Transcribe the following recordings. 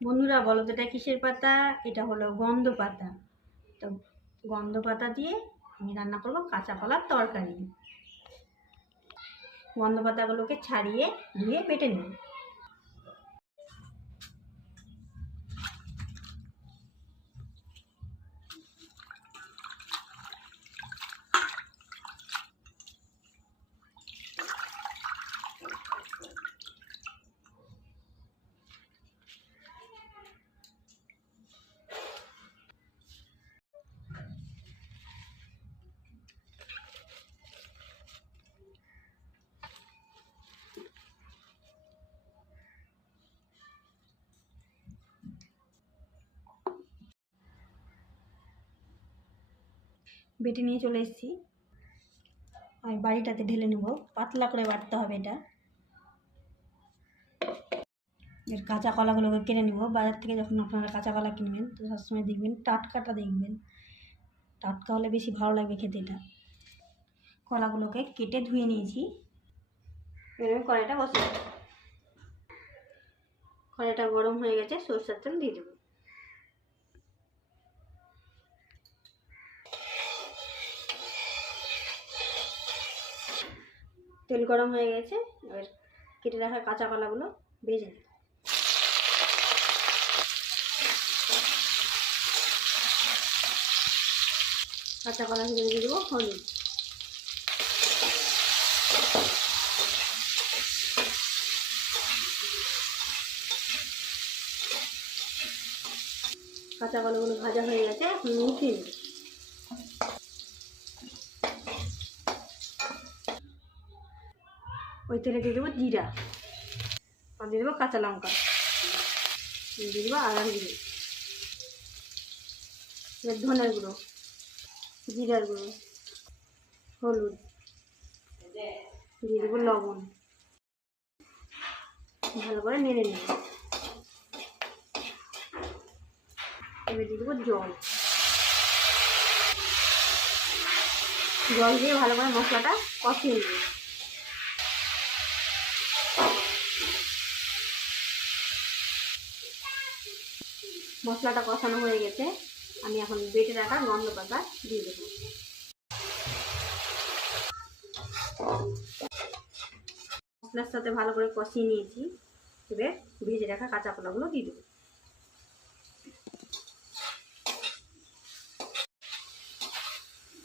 বন্ধুরা, বলো তো এটা কিসের পাতা? এটা হলো গন্ধ পাতা। তো গন্ধ পাতা দিয়ে আমি রান্না করব কাঁচা কলার তরকারি। গন্ধ পাতাগুলোকে ছাড়িয়ে ধুয়ে বেটে নিই বেটে নিয়ে চলে এসেছি। আমি বাড়িটাতে ঢেলে নেব। পাতলা করে বাটতে হবে এটা। এর কাঁচা কলাগুলোকে কিনে নেব। বাজার থেকে যখন আপনারা কাঁচা কলা কিনবেন, তো সবসময় দেখবেন টাটকাটা দেখবেন। টাটকা হলে বেশি ভালো লাগবে খেতে এটা। কলাগুলোকে কেটে ধুয়ে নিয়েছি। এবার আমি কড়াইটা বসে। কড়াইটা গরম হয়ে গেছে, সরষের তেল দিয়ে দেবো। তেল গরম হয়ে গেছে, এবার কেটে রাখা কাঁচা কলাগুলো ভেজে নেব। কাঁচা কলা ভেজে দিয়ে দেবো হলুদ। কাঁচা কলাগুলো ভাজা হয়ে গেছে, এখন উঠিয়ে নেব ওই তেলে দিয়ে দেবো জিরা। আর দিয়ে দেবো কাঁচা লঙ্কা। দিয়ে দেবো আদার গুঁড়ো এবার ধনের গুঁড়ো, জিরার গুঁড়ো, হলুদ, দিয়ে দেবো লবণ। ভালো করে নেড়ে নেব। এবার দিয়ে দেবো জল। জল দিয়ে ভালো করে মশলাটা কষিয়ে নেব। মশলাটা কষানো হয়ে গেছে। আমি এখন বেটে রাখা গন্ধ পাতা দিয়ে দেবো। মশলার সাথে ভালো করে কষিয়ে নিয়েছি। এবার ভেজে রাখা কাঁচা কলাগুলো দিয়ে দেবো।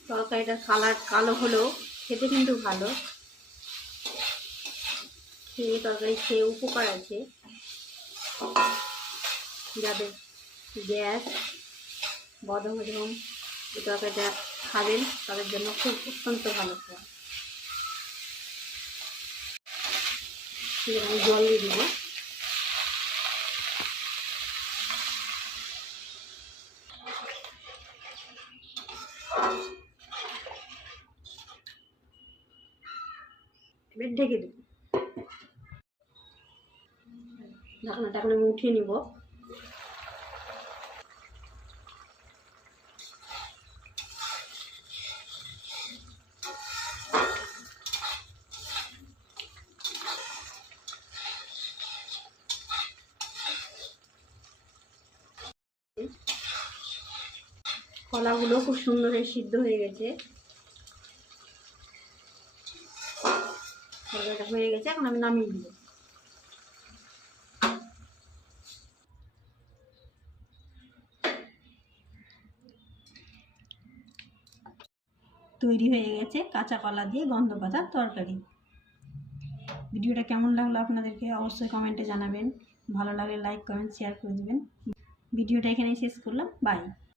তরকারিটার কালার কালো হলেও খেতে কিন্তু ভালো। খেয়ে তরকারি খেয়ে উপকার আছে। যাদের গ্যাস বদম বদহজম এই তরকারিটা খাবেন, তাদের জন্য খুব অত্যন্ত ভালো আমি জল দিয়ে দিব। ঢেকে দেবো। ঢাকনাটা এখন আমি উঠিয়ে নিব। কলাগুলো খুব সুন্দর সিদ্ধ হয়ে গেছে। তরকারিটা হয়ে গেছে, এখন আমি নামিয়ে দিব তৈরি হয়ে গেছে কাঁচা কলা দিয়ে গন্ধ পাতার তরকারি। ভিডিওটা কেমন লাগল আপনাদেরকে অবশ্যই কমেন্টে জানাবেন। ভালো লাগলে লাইক, কমেন্ট শেয়ার করে দেবেন। ভিডিওটা এখানেই শেষ করলাম। বাই